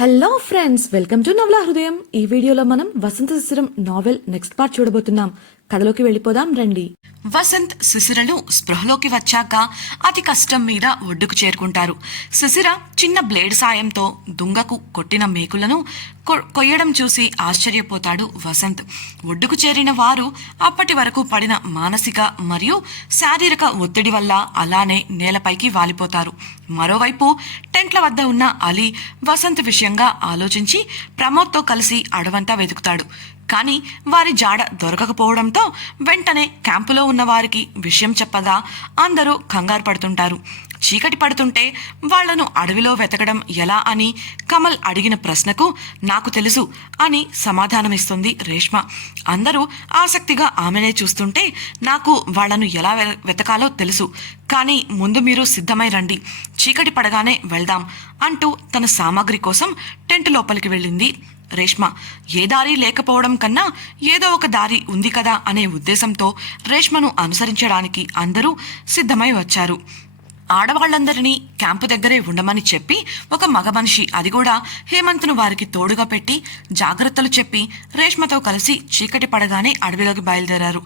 Hello friends, welcome to నవలా హృదయం. ఈ వీడియోలో మనం వసంత శిశిరం నావెల్ నెక్స్ట్ పార్ట్ చూడబోతున్నాం. కథలోకి వెళ్ళిపోదాం రండి. వసంత్ శిశిరలు స్పృహలోకి వచ్చాక అతి కష్టం మీద ఒడ్డుకు చేరుకుంటారు. శిశిర చిన్న బ్లేడ్ సాయంతో దుంగకు కొట్టిన మేకులను కొయ్యడం చూసి ఆశ్చర్యపోతాడు వసంత్. ఒడ్డుకు చేరిన వారు అప్పటి వరకు పడిన మానసిక మరియు శారీరక ఒత్తిడి వల్ల అలానే నేలపైకి వాలిపోతారు. మరోవైపు టెంట్ల వద్ద ఉన్న అలీ వసంత్ విషయంగా ఆలోచించి ప్రమోద్తో కలిసి అడవంతా వెతుకుతాడు. కానీ వారి జాడ దొరకకపోవడంతో వెంటనే క్యాంపులో ఉన్న వారికి విషయం చెప్పగా అందరూ కంగారు పడుతుంటారు. చీకటి పడుతుంటే వాళ్లను అడవిలో వెతకడం ఎలా అని కమల్ అడిగిన ప్రశ్నకు నాకు తెలుసు అని సమాధానమిస్తుంది రేష్మ. అందరూ ఆసక్తిగా ఆమెనే చూస్తుంటే నాకు వాళ్లను ఎలా వెతకాలో తెలుసు, కానీ ముందు మీరు సిద్ధమై రండి, చీకటి పడగానే వెళ్దాం అంటూ తన సామాగ్రి కోసం టెంట్ లోపలికి వెళ్ళింది రేష్మ. ఏ దారి లేకపోవడం కన్నా ఏదో ఒక దారి ఉంది కదా అనే ఉద్దేశంతో రేష్మను అనుసరించడానికి అందరూ సిద్ధమై వచ్చారు. ఆడవాళ్లందరినీ క్యాంపు దగ్గరే ఉండమని చెప్పి ఒక మగ మనిషి, అది కూడా హేమంత్ను వారికి తోడుగా పెట్టి జాగ్రత్తలు చెప్పి రేష్మతో కలిసి చీకటి పడగానే అడవిలోకి బయలుదేరారు.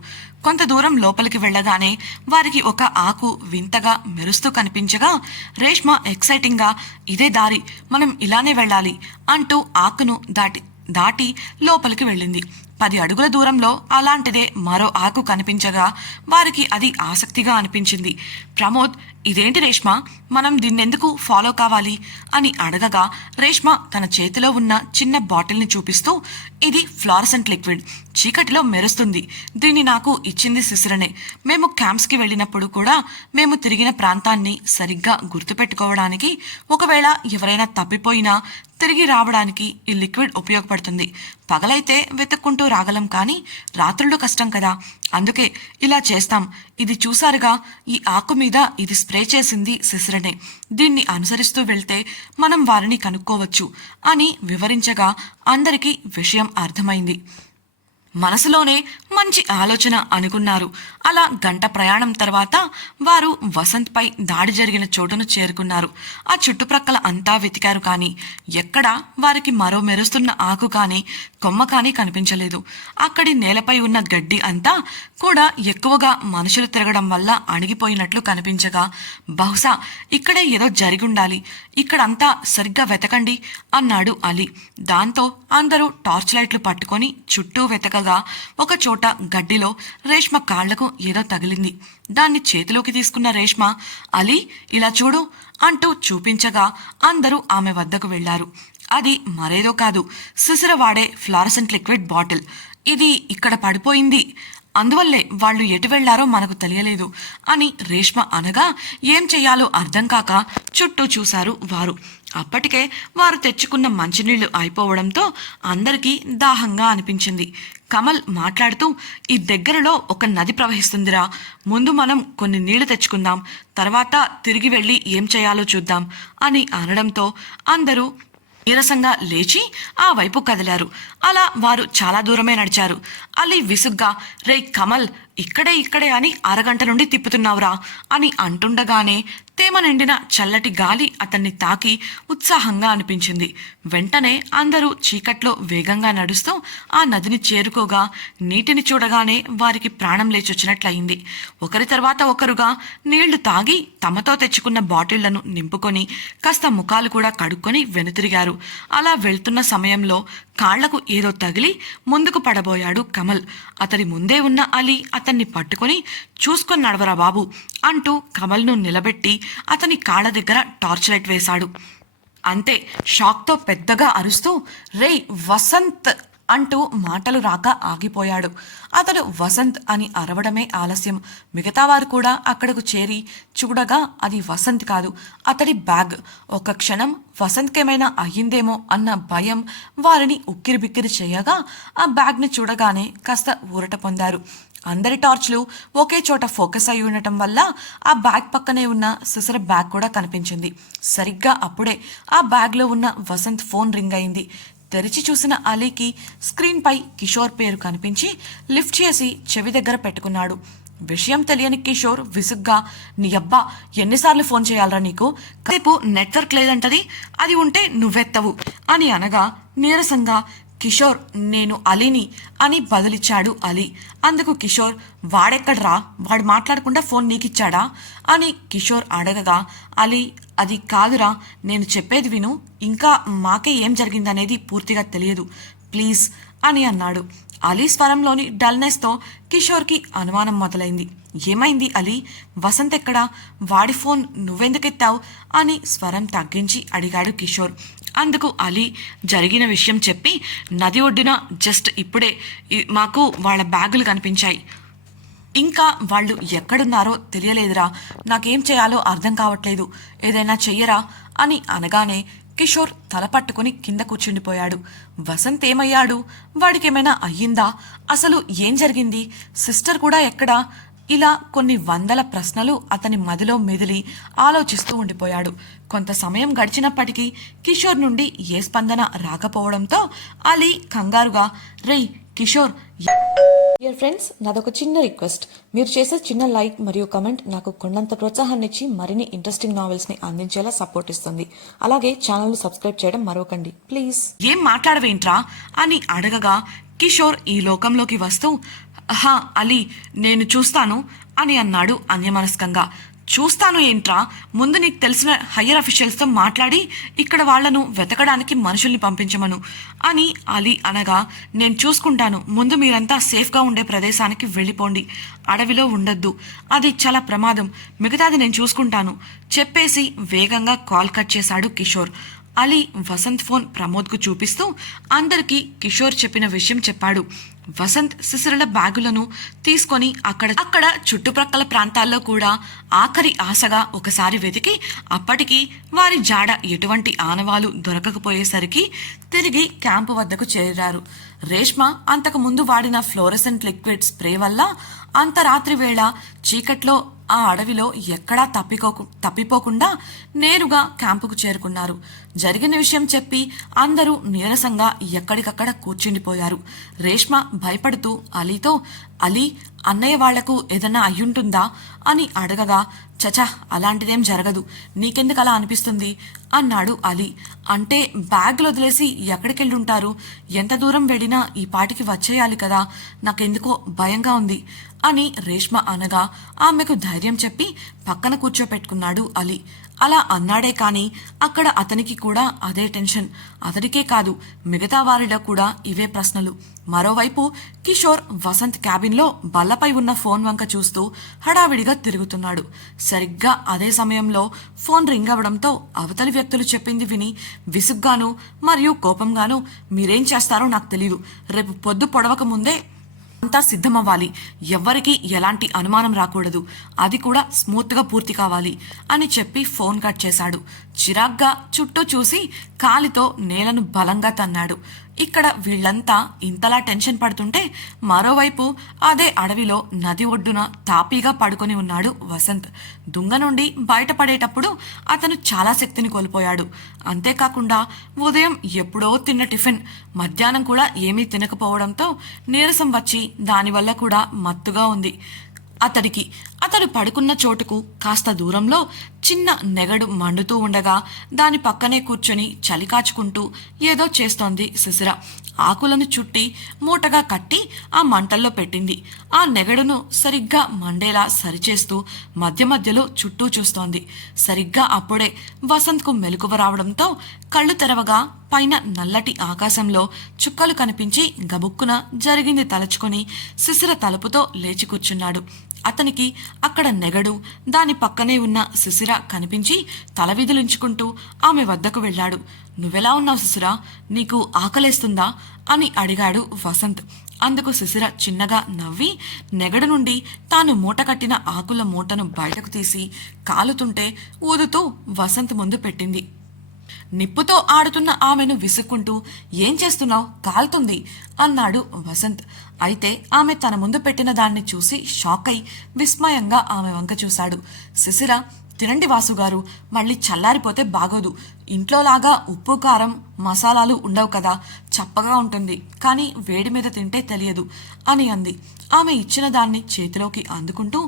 కొంత దూరం లోపలికి వెళ్ళగానే వారికి ఒక ఆకు వింతగా మెరుస్తూ కనిపించగా రేష్మ ఎక్సైటింగ్గా ఇదే దారి, మనం ఇలానే వెళ్ళాలి అంటూ ఆకును దాటి లోపలికి వెళ్ళింది. 10 అడుగుల దూరంలో అలాంటిదే మరో ఆకు కనిపించగా వారికి అది ఆసక్తిగా అనిపించింది. ప్రమోద్, ఇదేంటి రేష్మ, మనం దీన్నెందుకు ఫాలో కావాలి అని అడగగా రేష్మ తన చేతిలో ఉన్న చిన్న బాటిల్ని చూపిస్తూ, ఇది ఫ్లోరసెంట్ లిక్విడ్, చీకటిలో మెరుస్తుంది, దీన్ని నాకు ఇచ్చింది శిశిరనే. మేము క్యాంప్స్కి వెళ్ళినప్పుడు కూడా మేము తిరిగిన ప్రాంతాన్ని సరిగ్గా గుర్తుపెట్టుకోవడానికి, ఒకవేళ ఎవరైనా తప్పిపోయినా తిరిగి రావడానికి ఈ లిక్విడ్ ఉపయోగపడుతుంది. పగలైతే వెతుక్కుంటూ రాగలం, కానీ రాత్రుళ్ళు కష్టం కదా, అందుకే ఇలా చేస్తాం. ఇది చూసారుగా, ఈ ఆకు మీద ఇది స్ప్రే చేసింది శిశిరనే, దీన్ని అనుసరిస్తూ వెళ్తే మనం వారిని కనుక్కోవచ్చు అని వివరించగా అందరికీ విషయం అర్థమైంది. మనసులోనే మంచి ఆలోచన అనుకున్నారు. అలా గంట ప్రయాణం తర్వాత వారు వసంత్పై దాడి జరిగిన చోటును చేరుకున్నారు. ఆ చుట్టుప్రక్కల అంతా వెతికారు, కానీ ఎక్కడా వారికి మరో మెరుస్తున్న ఆకు కానీ కొమ్మ కానీ కనిపించలేదు. అక్కడి నేలపై ఉన్న గడ్డి అంతా కూడా ఎక్కువగా మనుషులు తిరగడం వల్ల అణిగిపోయినట్లు కనిపించగా, బహుశా ఇక్కడే ఏదో జరిగుండాలి, ఇక్కడంతా సరిగ్గా వెతకండి అన్నాడు అలీ. దాంతో అందరూ టార్చ్ లైట్లు పట్టుకొని చుట్టూ వెతకగా ఒక చోట గడ్డిలో రేష్మ కాళ్లకు ఏదో తగిలింది. దాన్ని చేతిలోకి తీసుకున్న రేష్మ, అలీ ఇలా చూడు అంటూ చూపించగా అందరూ ఆమె వద్దకు వెళ్లారు. అది మరేదో కాదు, శిశిర వాడే ఫ్లోరసెంట్ లిక్విడ్ బాటిల్. ఇది ఇక్కడ పడిపోయింది, అందువల్లే వాళ్ళు ఎటు వెళ్లారో మనకు తెలియలేదు అని రేష్మ అనగా ఏం చెయ్యాలో అర్థం కాక చుట్టూ చూశారు వారు. అప్పటికే వారు తెచ్చుకున్న మంచినీళ్లు అయిపోవడంతో అందరికీ దాహంగా అనిపించింది. కమల్ మాట్లాడుతూ, ఈ దగ్గరలో ఒక నది ప్రవహిస్తుందిరా, ముందు మనం కొన్ని నీళ్లు తెచ్చుకుందాం, తర్వాత తిరిగి వెళ్ళి ఏం చేయాలో చూద్దాం అని అనడంతో అందరూ నీరసంగా లేచి ఆ వైపు కదిలారు. అలా వారు చాలా దూరమే నడిచారు. అలీ విసుగ్గా, రే కమల్, ఇక్కడే అని అరగంట నుండి తిప్పుతున్నావురా అని అంటుండగానే తేమ నిండిన చల్లటి గాలి అతన్ని తాకి ఉత్సాహంగా అనిపించింది. వెంటనే అందరూ చీకట్లో వేగంగా నడుస్తూ ఆ నదిని చేరుకోగా నీటిని చూడగానే వారికి ప్రాణం లేచొచ్చినట్లయింది. ఒకరి తర్వాత ఒకరుగా నీళ్లు తాగి తమతో తెచ్చుకున్న బాటిళ్లను నింపుకొని కాస్త ముఖాలు కూడా కడుక్కొని వెనుతిరిగారు. అలా వెళ్తున్న సమయంలో కాళ్లకు ఏదో తగిలి ముందుకు పడబోయాడు కమల్. అతని ముందే ఉన్న అలీ అతన్ని పట్టుకుని, చూసుకొని నడవరా బాబు అంటూ కమల్ను నిలబెట్టి అతని కాళ్ల దగ్గర టార్చ్ లైట్ వేశాడు. అంతే, షాక్తో పెద్దగా అరుస్తూ రేయ్ వసంత్ అంటూ మాటలు రాక ఆగిపోయాడు. అతడు వసంత్ అని అరవడమే ఆలస్యం. మిగతా వారు కూడా అక్కడకు చేరి చూడగా అది వసంత్ కాదు, అతడి బ్యాగ్. ఒక క్షణం వసంత్కేమైనా అయ్యిందేమో అన్న భయం వారిని ఉక్కిరిబిక్కిరి చేయగా ఆ బ్యాగ్ని చూడగానే కాస్త ఊరట పొందారు. అందరి టార్చ్లు ఒకే చోట ఫోకస్ అయి ఉండటం వల్ల ఆ బ్యాగ్ పక్కనే ఉన్న శిశిర బ్యాగ్ కూడా కనిపించింది. సరిగ్గా అప్పుడే ఆ బ్యాగ్లో ఉన్న వసంత్ ఫోన్ రింగ్ అయింది. తెరిచి చూసిన అలీకి స్క్రీన్పై కిషోర్ పేరు కనిపించి లిఫ్ట్ చేసి చెవి దగ్గర పెట్టుకున్నాడు. విషయం తెలియని కిషోర్ విసుగ్గా, నీ అబ్బా ఎన్నిసార్లు ఫోన్ చేయాలరా నీకు, రేపు నెట్వర్క్ లేదంటది, అది ఉంటే నువ్వెత్తవు అని అనగా నీరసంగా, కిషోర్ నేను అలీని అని బదులిచ్చాడు అలీ. అందుకు కిషోర్, వాడెక్కడ్రా, వాడు మాట్లాడకుండా ఫోన్ నీకిచ్చాడా అని కిషోర్ అడగగా అలీ, అది కాదురా, నేను చెప్పేది విను, ఇంకా మాకే ఏం జరిగిందనేది పూర్తిగా తెలియదు, ప్లీజ్ అని అన్నాడు. అలీ స్వరంలోని డల్నెస్తో కిషోర్కి అనుమానం మొదలైంది. ఏమైంది అలీ, వసంత్ ఎక్కడా, వాడి ఫోన్ నువ్వెందుకెత్తావు అని స్వరం తగ్గించి అడిగాడు కిషోర్. అందుకు అలీ జరిగిన విషయం చెప్పి, నది ఒడ్డున జస్ట్ ఇప్పుడే మాకు వాళ్ళ బ్యాగులు కనిపించాయి, ఇంకా వాళ్ళు ఎక్కడున్నారో తెలియలేదురా, నాకేం చేయాలో అర్థం కావట్లేదు, ఏదైనా చెయ్యరా అని అనగానే కిషోర్ తల పట్టుకుని కింద కూర్చుండిపోయాడు. వసంత్ ఏమయ్యాడు, వాడికేమైనా అయ్యిందా, అసలు ఏం జరిగింది, సిస్టర్ కూడా ఎక్కడా, ఇలా కొన్ని వందల ప్రశ్నలు అతని మదిలో మెదిలి ఆలోచిస్తూ ఉండిపోయాడు. కొంత సమయం గడిచినప్పటికీ కిషోర్ నుండి ఏ స్పందన రాకపోవడంతో అలీ కంగారుగా, రేయ్ కిషోర్. డియర్ ఫ్రెండ్స్, నాదొక చిన్న రిక్వెస్ట్. మీరు చేసే చిన్న లైక్ మరియు కమెంట్ నాకు కొండంత ప్రోత్సాహాన్ని ఇచ్చి మరిన్ని ఇంట్రెస్టింగ్ నావెల్స్ని అందించేలా సపోర్ట్ ఇస్తుంది. అలాగే ఛానల్ను సబ్స్క్రైబ్ చేయడం మరవకండి ప్లీజ్. ఏం మాట్లాడవేంట్రా అని అడగగా కిషోర్ ఈ లోకంలోకి వస్తూ, హా అలీ, నేను చూస్తాను అని అన్నాడు అన్యమనస్కంగా. చూస్తాను ఏంట్రా, ముందు నీకు తెలిసిన హయ్యర్ అఫీషియల్స్తో మాట్లాడి ఇక్కడ వాళ్లను వెతకడానికి మనుషుల్ని పంపించమను అని అలీ అనగా, నేను చూసుకుంటాను, ముందు మీరంతా సేఫ్గా ఉండే ప్రదేశానికి వెళ్ళిపోండి, అడవిలో ఉండొద్దు, అది చాలా ప్రమాదం, మిగతాది నేను చూసుకుంటాను చెప్పేసి వేగంగా కాల్ కట్ చేశాడు కిషోర్. అలీ వసంత్ ఫోన్ ప్రమోద్కు చూపిస్తూ అందరికీ కిషోర్ చెప్పిన విషయం చెప్పాడు. వసంత్ సిసిరల బ్యాగులను తీసుకొని అక్కడ చుట్టుప్రక్కల ప్రాంతాల్లో కూడా ఆఖరి ఆశగా ఒకసారి వెతికి అప్పటికి వారి జాడ ఎటువంటి ఆనవాలు దొరకకపోయేసరికి తిరిగి క్యాంపు వద్దకు చేరారు. రేష్మ అంతకు ముందు వాడిన ఫ్లోరసెంట్ లిక్విడ్ స్ప్రే వల్ల అంత రాత్రి వేళ చీకట్లో ఆ అడవిలో ఎక్కడా తప్పిపోకుండా నేరుగా క్యాంపుకు చేరుకున్నారు. జరిగిన విషయం చెప్పి అందరూ నీరసంగా ఎక్కడికక్కడ కూర్చుండిపోయారు. రేష్మ భయపడుతూ అలీతో, అలీ, అన్నయ్య వాళ్లకు ఏదన్నా అయ్యుంటుందా అని అడగగా, చచా అలాంటిదేం జరగదు, నీకెందుకు అలా అనిపిస్తుంది అన్నాడు అలీ. అంటే బ్యాగ్లు వదిలేసి ఎక్కడికెళ్ళుంటారు, ఎంత దూరం వెళ్ళినా ఈ పాటికి వచ్చేయాలి కదా, నాకెందుకో భయంగా ఉంది అని రేష్మ అనగా ఆమెకు ధైర్యం చెప్పి పక్కన కూర్చోపెట్టుకున్నాడు అలీ. అలా అన్నాడే కానీ అక్కడ అతనికి కూడా అదే టెన్షన్. అతడికే కాదు మిగతా వారిలో కూడా ఇవే ప్రశ్నలు. మరోవైపు కిషోర్ వసంత్ క్యాబిన్లో బల్లపై ఉన్న ఫోన్ వంక చూస్తూ హడావిడిగా తిరుగుతున్నాడు. సరిగ్గా అదే సమయంలో ఫోన్ రింగ్ అవడంతో అవతలి వ్యక్తులు చెప్పింది విని విసుగ్గాను మరియు కోపంగాను, మీరేం చేస్తారో నాకు తెలీదు, రేపు పొద్దు పొడవక ముందే అంతా సిద్ధమవ్వాలి, ఎవ్వరికీ ఎలాంటి అనుమానం రాకూడదు, అది కూడా స్మూత్గా పూర్తి కావాలి అని చెప్పి ఫోన్ కట్ చేశాడు. చిరాగ్గా చుట్టూ చూసి కాలితో నేలను బలంగా తన్నాడు. ఇక్కడ వీళ్లంతా ఇంతలా టెన్షన్ పడుతుంటే మరోవైపు అదే అడవిలో నది ఒడ్డున తాపీగా పడుకొని ఉన్నాడు వసంత్. దుంగ నుండి బయటపడేటప్పుడు అతను చాలా శక్తిని కోల్పోయాడు. అంతేకాకుండా ఉదయం ఎప్పుడో తిన్న టిఫిన్ మధ్యాహ్నం కూడా ఏమీ తినకపోవడంతో నీరసం వచ్చి దానివల్ల కూడా మత్తుగా ఉంది అతడికి. అతడు పడుకున్న చోటుకు కాస్త దూరంలో చిన్న నెగడు మండుతూ ఉండగా దాని పక్కనే కూర్చొని చలి కాచుకుంటూ ఏదో చేస్తోంది శిశిర. ఆకులను చుట్టి మూటగా కట్టి ఆ మంటల్లో పెట్టింది. ఆ నెగడును సరిగ్గా మండేలా సరిచేస్తూ మధ్య మధ్యలో చుట్టూ చూస్తోంది. సరిగ్గా అప్పుడే వసంత్కు మెలకువ రావడంతో కళ్ళు తెరవగా పైన నల్లటి ఆకాశంలో చుక్కలు కనిపించి గబుక్కున జరిగింది తలచుకొని శిశిర తలుపుతో లేచి కూర్చున్నాడు. అతనికి అక్కడ నెగడు, దాని పక్కనే ఉన్న శిశిర కనిపించి తల విదిలించుకుంటూ ఆమె వద్దకు వెళ్ళాడు. నువ్వెలా ఉన్నావు శిశిర, నీకు ఆకలేస్తుందా అని అడిగాడు వసంత్. అందుకు శిశిర చిన్నగా నవ్వి నెగడు నుండి తాను మూట కట్టిన ఆకుల మూటను బయటకు తీసి కాలుతుంటే ఊదుతూ వసంత్ ముందు పెట్టింది. నిప్పుతో ఆడుతున్న ఆమెను విసుక్కుంటూ, ఏం చేస్తున్నావు, కాలుతుంది అన్నాడు వసంత్. అయితే ఆమె తన ముందు పెట్టిన దాన్ని చూసి షాక్ అయి విస్మయంగా ఆమె వంక చూశాడు. శిశిర, తినండి వాసుగారు, మళ్ళీ చల్లారిపోతే బాగోదు, ఇంట్లోలాగా ఉప్పు కారం మసాలాలు ఉండవు కదా, చప్పగా ఉంటుంది, కానీ వేడి మీద తింటే తెలియదు అని అంది. ఆమె ఇచ్చిన దాన్ని చేతిలోకి అందుకుంటూ,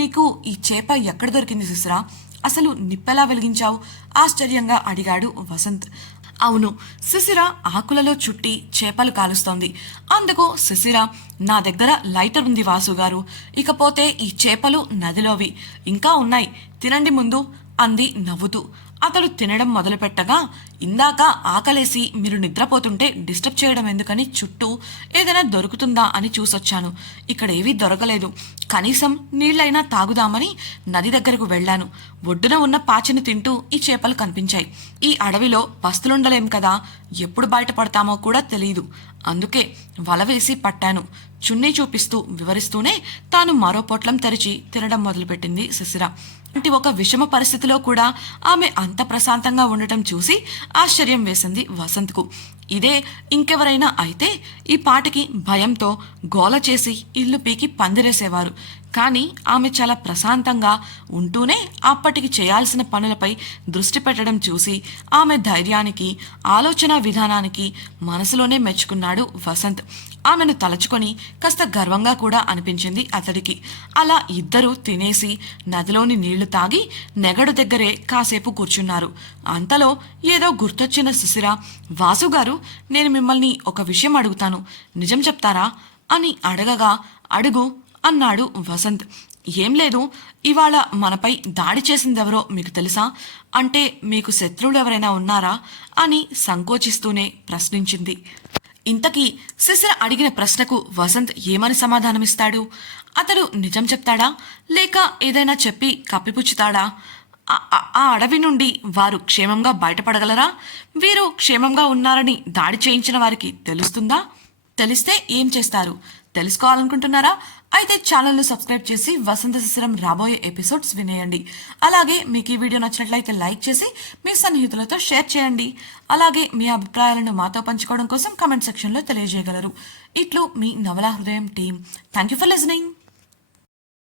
నీకు ఈ చేప ఎక్కడ దొరికింది సిసిరా? అసలు నిప్పెలా వెలిగించావు? ఆశ్చర్యంగా అడిగాడు వసంత్. అవును, శిశిర ఆకులలో చుట్టి చేపలు కాలుస్తోంది. అందుకు శిశిర, నా దగ్గర లైటర్ ఉంది వాసుగారు, ఇకపోతే ఈ చేపలు నదిలోవి ఇంకా ఉన్నాయి, తినండి ముందు అంది నవ్వుతూ. అతడు తినడం మొదలుపెట్టగా, ఇందాక ఆకలేసి మీరు నిద్రపోతుంటే డిస్టర్బ్ చేయడం ఎందుకని చుట్టూ ఏదైనా దొరుకుతుందా అని చూసొచ్చాను. ఇక్కడేవీ దొరకలేదు. కనీసం నీళ్లైనా తాగుదామని నది దగ్గరకు వెళ్ళాను. ఒడ్డున ఉన్న పాచిని తింటూ ఈ చేపలు కనిపించాయి. ఈ అడవిలో పస్తులుండలేం కదా, ఎప్పుడు బయటపడతామో కూడా తెలియదు. అందుకే వల వేసి పట్టాను. చున్నీ చూపిస్తూ వివరిస్తూనే తాను మరో పొట్లం తెరిచి తినడం మొదలుపెట్టింది శిశిర. అంటే ఒక విషమ పరిస్థితిలో కూడా ఆమె అంత ప్రశాంతంగా ఉండటం చూసి ఆశ్చర్యం వేసింది వసంత్కు. ఇదే ఇంకెవరైనా అయితే ఈ పాటికి భయంతో గోల చేసి ఇల్లు పీకి పందిరేసేవారు. కానీ ఆమె చాలా ప్రశాంతంగా ఉంటూనే అప్పటికి చేయాల్సిన పనులపై దృష్టి పెట్టడం చూసి ఆమె ధైర్యానికి, ఆలోచన విధానానికి మనసులోనే మెచ్చుకున్నాడు వసంత్. ఆమెను తలచుకొని కాస్త గర్వంగా కూడా అనిపించింది అతడికి. అలా ఇద్దరూ తినేసి నదిలోని నీళ్లు తాగి నెగడు దగ్గరే కాసేపు కూర్చున్నారు. అంతలో ఏదో గుర్తొచ్చిన శిశిర, వాసుగారు, నేను మిమ్మల్ని ఒక విషయం అడుగుతాను, నిజం చెప్తారా అని అడగగా, అడుగు అన్నాడు వసంత్. ఏం లేదు, ఇవాళ మనపై దాడి చేసిందెవరో మీకు తెలుసా? అంటే మీకు శత్రువులు ఎవరైనా ఉన్నారా అని సంకోచిస్తూనే ప్రశ్నించింది. ఇంతకీ శిశిర అడిగిన ప్రశ్నకు వసంత్ ఏమని సమాధానమిస్తాడు? అతడు నిజం చెప్తాడా, లేక ఏదైనా చెప్పి కప్పిపుచ్చుతాడా? ఆ అడవి నుండి వారు క్షేమంగా బయటపడగలరా? వీరు క్షేమంగా ఉన్నారని దాడి చేయించిన వారికి తెలుస్తుందా? తెలిస్తే ఏం చేస్తారు? తెలుసుకోవాలనుకుంటున్నారా? అయితే ఛానల్ను సబ్స్క్రైబ్ చేసి వసంత శిశిరం రాబోయే ఎపిసోడ్స్ వినేయండి. అలాగే మీకు ఈ వీడియో నచ్చినట్లయితే లైక్ చేసి మీ సన్నిహితులతో షేర్ చేయండి. అలాగే మీ అభిప్రాయాలను మాతో పంచుకోవడం కోసం కామెంట్ సెక్షన్లో తెలియజేయగలరు. ఇట్లు మీ నవలా హృదయం team. Thank you for listening.